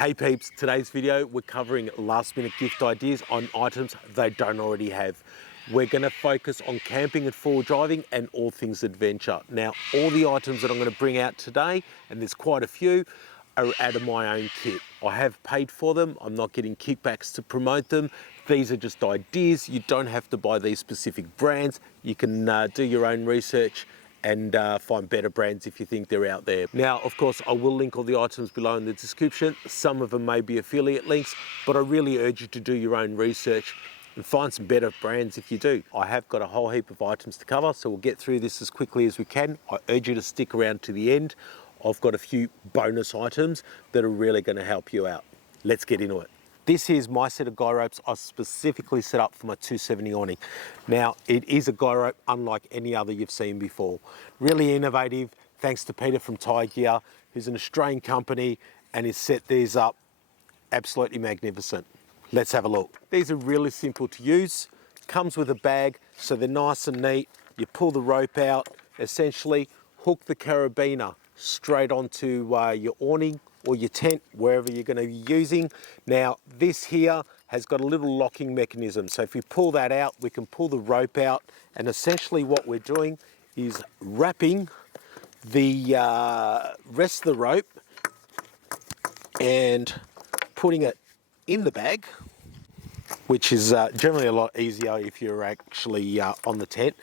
Hey peeps, today's video we're covering last minute gift ideas on items they don't already have. We're going to focus on camping and four-wheel driving and all things adventure. Now all the items that I'm going to bring out today, and there's quite a few, are out of my own kit. I have paid for them, I'm not getting kickbacks to promote them. These are just ideas. You don't have to buy these specific brands. You can do your own research and find better brands if you think they're out there. Now, of course, I will link all the items below in the description. Some of them may be affiliate links, but I really urge you to do your own research and find some better brands if you do. I have got a whole heap of items to cover, so we'll get through this as quickly as we can. I urge you to stick around to the end. I've got a few bonus items that are really going to help you out. Let's get into it. This is my set of guy ropes I specifically set up for my 270 awning. Now, it is a guy rope unlike any other you've seen before. Really innovative, thanks to Peter from Tiegear, who's an Australian company, and he's set these up absolutely magnificent. Let's have a look. These are really simple to use. Comes with a bag, so they're nice and neat. You pull the rope out, essentially hook the carabiner straight onto your awning or your tent, wherever you're going to be using. Now, this here has got a little locking mechanism. So if we pull that out, we can pull the rope out. And essentially what we're doing is wrapping the rest of the rope and putting it in the bag, which is generally a lot easier if you're actually on the tent,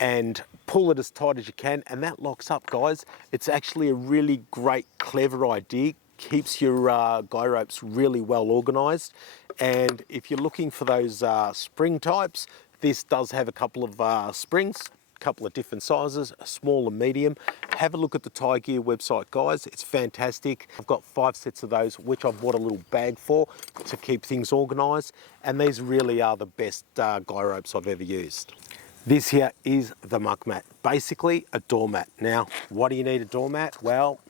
and pull it as tight as you can, and that locks up, guys. It's actually a really great, clever idea. Keeps your guy ropes really well organized. And if you're looking for those spring types, this does have a couple of springs, a couple of different sizes, a small and medium. Have a look at the Tiegear website, guys. It's fantastic. I've got 5 sets of those, which I've bought a little bag for to keep things organized. And these really are the best guy ropes I've ever used. This here is the Muk Mat, basically a doormat. Now, what do you need a doormat? Well,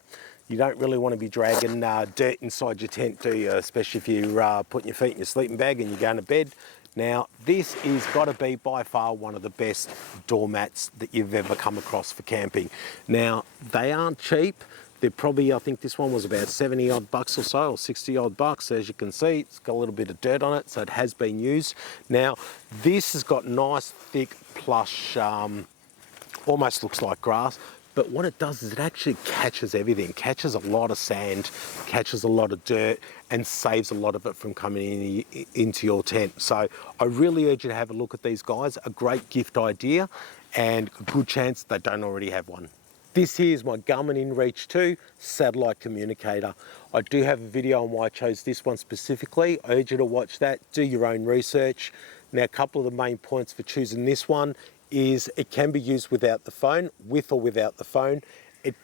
you don't really want to be dragging dirt inside your tent, do you? Especially if you're putting your feet in your sleeping bag and you're going to bed. Now, this is got to be by far one of the best doormats that you've ever come across for camping. Now, they aren't cheap. They're probably, I think this one was about 70 odd bucks or so, or 60 odd bucks. As you can see, it's got a little bit of dirt on it, so it has been used. Now, this has got nice, thick, plush, almost looks like grass, but what it does is it actually catches everything, catches a lot of sand, catches a lot of dirt, and saves a lot of it from coming into your tent. So I really urge you to have a look at these guys. A great gift idea, and a good chance they don't already have one. This here is my Garmin InReach 2 Satellite Communicator. I do have a video on why I chose this one specifically. I urge you to watch that, do your own research. Now, a couple of the main points for choosing this one is it can be used without the phone, with or without the phone. It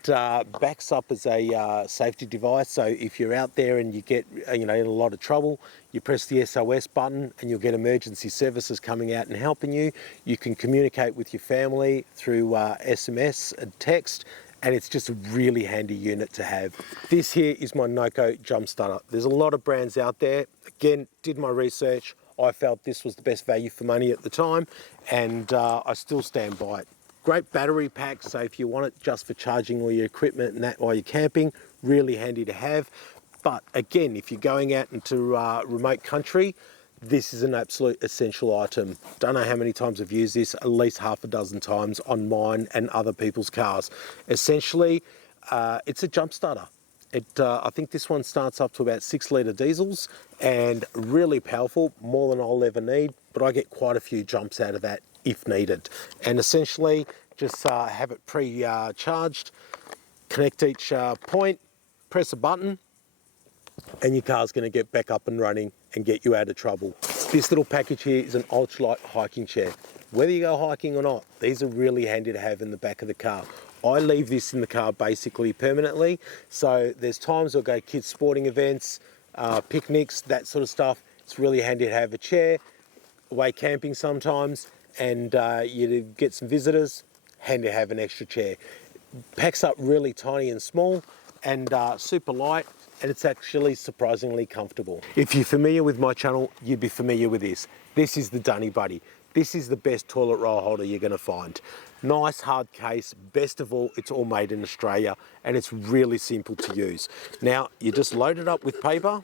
backs up as a safety device, so if you're out there and you get in a lot of trouble, you press the SOS button and you'll get emergency services coming out and helping you. You can communicate with your family through SMS and text, and it's just a really handy unit to have. This here is my NOCO jump starter. There's a lot of brands out there. Again, did my research. I felt this was the best value for money at the time, and I still stand by it. Great battery pack, so if you want it just for charging all your equipment and that while you're camping, really handy to have. But again, if you're going out into remote country, this is an absolute essential item. Don't know how many times I've used this, at least half a dozen times on mine and other people's cars. Essentially, it's a jump starter. I think this one starts up to about 6 litre diesels, and really powerful, more than I'll ever need, but I get quite a few jumps out of that if needed. And essentially just have it pre-charged, connect each point, press a button, and your car's going to get back up and running and get you out of trouble. This little package here is an ultralight hiking chair. Whether you go hiking or not, these are really handy to have in the back of the car. I leave this in the car basically permanently, so there's times I'll go kids sporting events, picnics, that sort of stuff. It's really handy to have a chair, away camping sometimes, and you get some visitors, handy to have an extra chair. Packs up really tiny and small, and super light, and it's actually surprisingly comfortable. If you're familiar with my channel, you'd be familiar with this. This is the Dunny Buddy. This is the best toilet roll holder you're going to find. Nice hard case, best of all, it's all made in Australia and it's really simple to use. Now, you just load it up with paper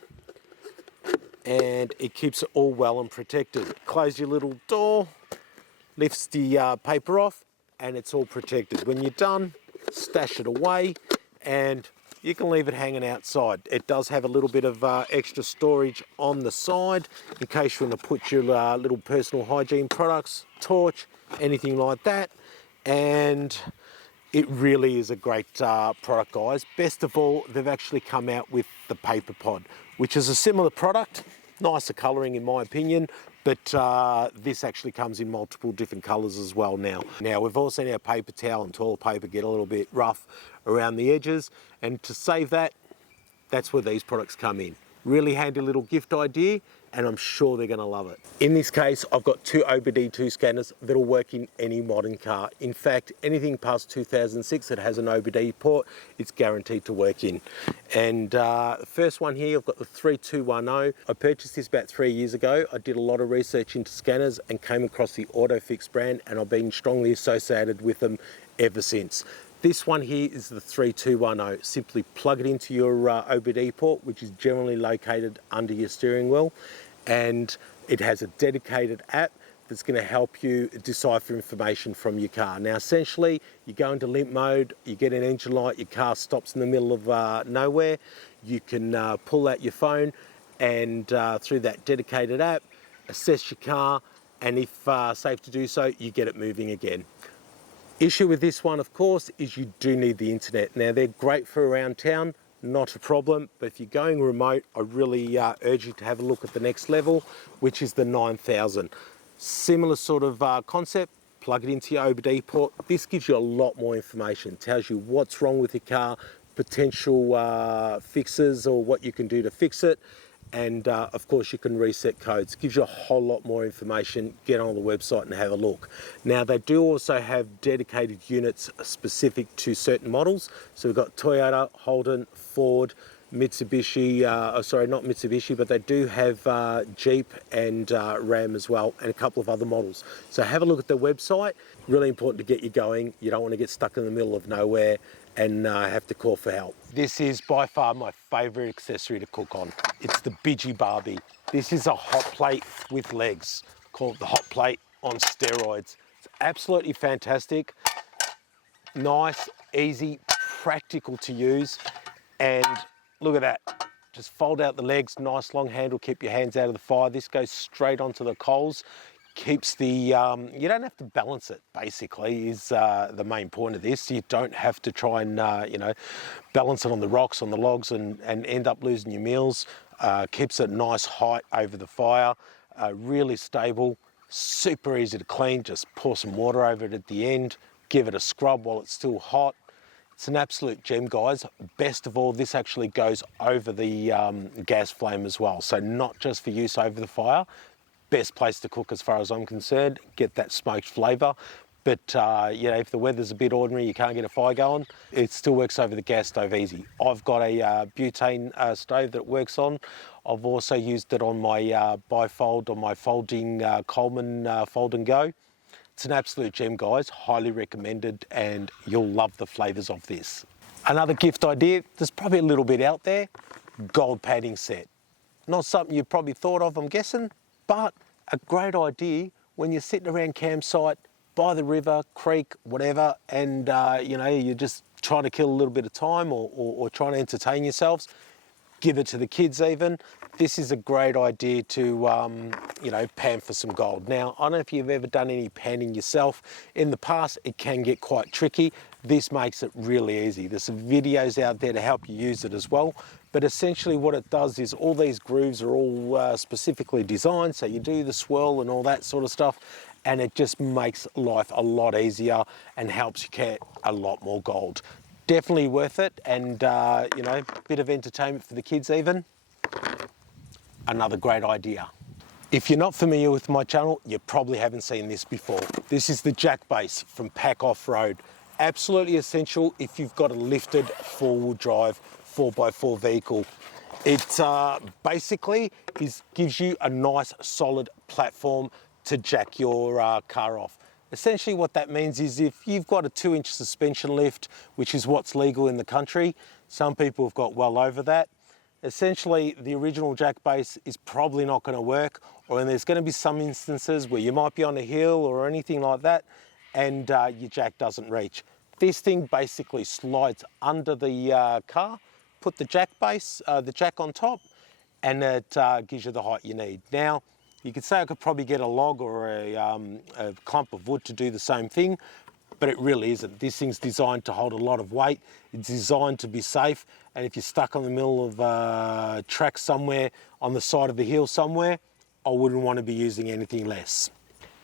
and it keeps it all well and protected. Close your little door, lifts the paper off and it's all protected. When you're done, stash it away and you can leave it hanging outside. It does have a little bit of extra storage on the side in case you want to put your little personal hygiene products, torch, anything like that. And it really is a great product, guys. Best of all, they've actually come out with the paper pod, which is a similar product, nicer colouring in my opinion, but this actually comes in multiple different colours as well now. Now, we've all seen our paper towel and toilet paper get a little bit rough around the edges, and to save that, that's where these products come in. Really handy little gift idea, and I'm sure they're going to love it. In this case, I've got two OBD2 scanners that'll work in any modern car. In fact, anything past 2006 that has an OBD port, it's guaranteed to work in. And the first one here, I've got the 3210. I purchased this about 3 years ago. I did a lot of research into scanners and came across the Autophix brand, and I've been strongly associated with them ever since. This one here is the 3210. Simply plug it into your OBD port, which is generally located under your steering wheel, and it has a dedicated app that's going to help you decipher information from your car. Now, essentially, you go into limp mode, you get an engine light, your car stops in the middle of nowhere. You can pull out your phone and through that dedicated app, assess your car, and if safe to do so, you get it moving again. Issue with this one, of course, is you do need the internet. Now, they're great for around town, not a problem, but if you're going remote, I really urge you to have a look at the next level, which is the 9000. Similar sort of concept, plug it into your OBD port. This gives you a lot more information, tells you what's wrong with your car, potential fixes or what you can do to fix it. And of course you can reset codes. Gives you a whole lot more information. Get on the website and have a look. Now, they do also have dedicated units specific to certain models. So we've got Toyota, Holden, Ford, Mitsubishi, sorry, not Mitsubishi, but they do have Jeep and Ram as well, and a couple of other models. So have a look at their website. Really important to get you going. You don't want to get stuck in the middle of nowhere and have to call for help. This is by far my favourite accessory to cook on. It's the Biji Barbi. This is a hot plate with legs, called the Hotplate on steroids. It's absolutely fantastic. Nice, easy, practical to use, and look at that. Just fold out the legs, nice long handle, keep your hands out of the fire. This goes straight onto the coals. Keeps the, you don't have to balance it, basically, is the main point of this. You don't have to try and, you know, balance it on the rocks, on the logs, and end up losing your meals. Keeps it nice height over the fire, really stable, super easy to clean. Just pour some water over it at the end, give it a scrub while it's still hot. It's an absolute gem, guys. Best of all, this actually goes over the gas flame as well. So not just for use over the fire. Best place to cook as far as I'm concerned, get that smoked flavour. But you know, if the weather's a bit ordinary, you can't get a fire going, it still works over the gas stove easy. I've got a butane stove that it works on. I've also used it on my bifold, on my folding Coleman Fold and Go. It's an absolute gem, guys, highly recommended, and you'll love the flavours of this. Another gift idea, there's probably a little bit out there, gold padding set. Not something you've probably thought of, I'm guessing, but a great idea when you're sitting around campsite, by the river, creek, whatever, and you know, you're just trying to kill a little bit of time or trying to entertain yourselves. Give it to the kids even. This is a great idea to, you know, pan for some gold. Now, I don't know if you've ever done any panning yourself. In the past, it can get quite tricky. This makes it really easy. There's some videos out there to help you use it as well. But essentially what it does is all these grooves are all specifically designed, so you do the swirl and all that sort of stuff, and it just makes life a lot easier and helps you get a lot more gold. Definitely worth it, and you know, bit of entertainment for the kids even. Another great idea. If you're not familiar with my channel, you probably haven't seen this before. This is the jack base from Pack Offroad. Absolutely essential if you've got a lifted four-wheel drive 4x4 vehicle. It basically gives you a nice solid platform to jack your car off. Essentially what that means is if you've got a 2-inch suspension lift, which is what's legal in the country, some people have got well over that, essentially the original jack base is probably not going to work, or there's going to be some instances where you might be on a hill or anything like that and your jack doesn't reach. This thing basically slides under the car, put the jack base, the jack on top, and it gives you the height you need. Now, you could say I could probably get a log or a clump of wood to do the same thing, but it really isn't. This thing's designed to hold a lot of weight. It's designed to be safe, and if you're stuck on the middle of a track somewhere, on the side of a hill somewhere, I wouldn't want to be using anything less.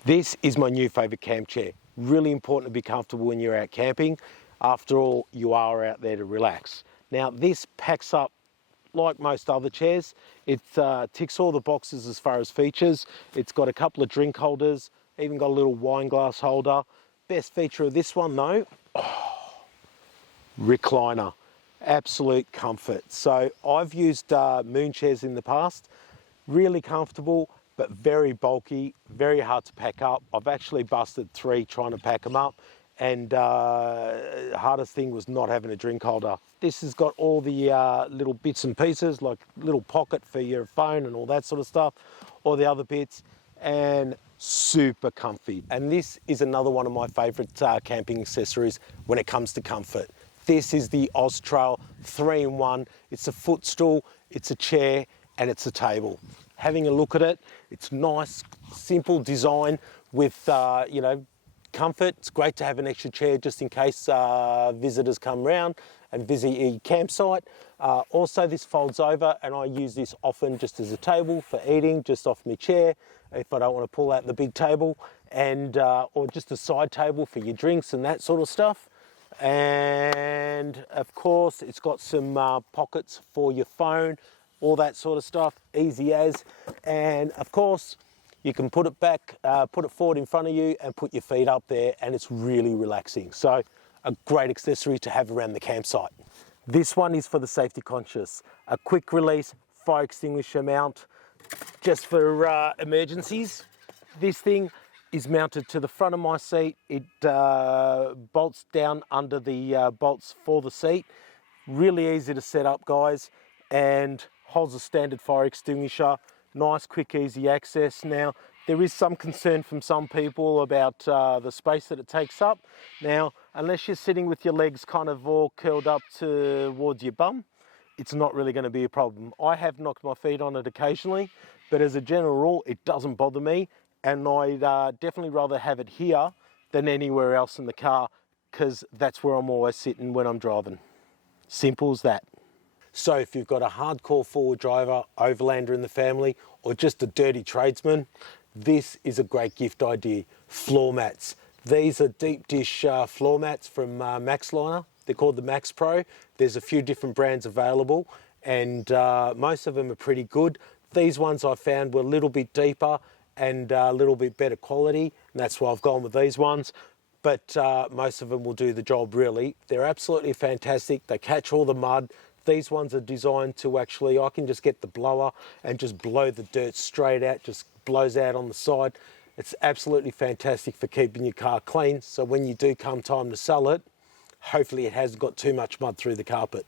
This is my new favourite camp chair. Really important to be comfortable when you're out camping. After all, you are out there to relax. Now, this packs up like most other chairs. It ticks all the boxes as far as features. It's got a couple of drink holders, even got a little wine glass holder. Best feature of this one though, recliner, absolute comfort. So I've used moon chairs in the past, really comfortable, but very bulky, very hard to pack up. I've actually busted 3 trying to pack them up, and hardest thing was not having a drink holder. This has got all the little bits and pieces, like little pocket for your phone and all that sort of stuff, all the other bits, and super comfy. And this is another one of my favourite camping accessories when it comes to comfort. This is the OzTrail 3-in-1. It's a footstool, it's a chair, and it's a table. Having a look at it, it's nice, simple design with, you know, comfort. It's great to have an extra chair just in case visitors come round and visit your campsite. Also, this folds over, and I use this often just as a table for eating, just off my chair if I don't want to pull out the big table, and or just a side table for your drinks and that sort of stuff. And of course, it's got some pockets for your phone, all that sort of stuff, easy as. And of course, you can put it back, put it forward in front of you and put your feet up there, and it's really relaxing. So a great accessory to have around the campsite. This one is for the safety conscious. A quick release fire extinguisher mount, just for emergencies. This thing is mounted to the front of my seat. It bolts down under the bolts for the seat. Really easy to set up, guys, and holds a standard fire extinguisher. Nice, quick, easy access. Now, there is some concern from some people about the space that it takes up. Now, unless you're sitting with your legs kind of all curled up towards your bum, it's not really going to be a problem. I have knocked my feet on it occasionally, but as a general rule, it doesn't bother me. And I'd definitely rather have it here than anywhere else in the car, because that's where I'm always sitting when I'm driving. Simple as that. So if you've got a hardcore forward driver, overlander in the family, or just a dirty tradesman, this is a great gift idea. Floor mats. These are deep dish floor mats from MaxLiner. They're called the MaxPro. There's a few different brands available, and most of them are pretty good. These ones I found were a little bit deeper and a little bit better quality, and that's why I've gone with these ones. But most of them will do the job, really. They're absolutely fantastic. They catch all the mud. These ones are designed to actually, I can just get the blower and just blow the dirt straight out, just blows out on the side. It's absolutely fantastic for keeping your car clean. So when you do come time to sell it, hopefully it hasn't got too much mud through the carpet.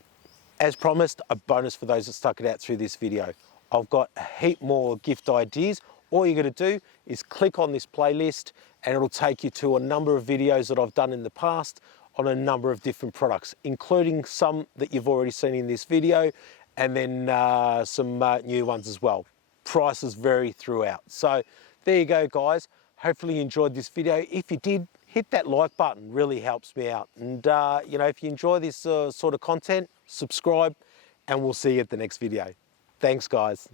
As promised, a bonus for those that stuck it out through this video. I've got a heap more gift ideas. All you got to do is click on this playlist and it'll take you to a number of videos that I've done in the past on a number of different products, including some that you've already seen in this video, and then some new ones as well. Prices vary throughout. So there you go, guys. Hopefully you enjoyed this video. If you did, hit that like button, really helps me out. And you know, if you enjoy this sort of content, subscribe, and we'll see you at the next video. Thanks, guys.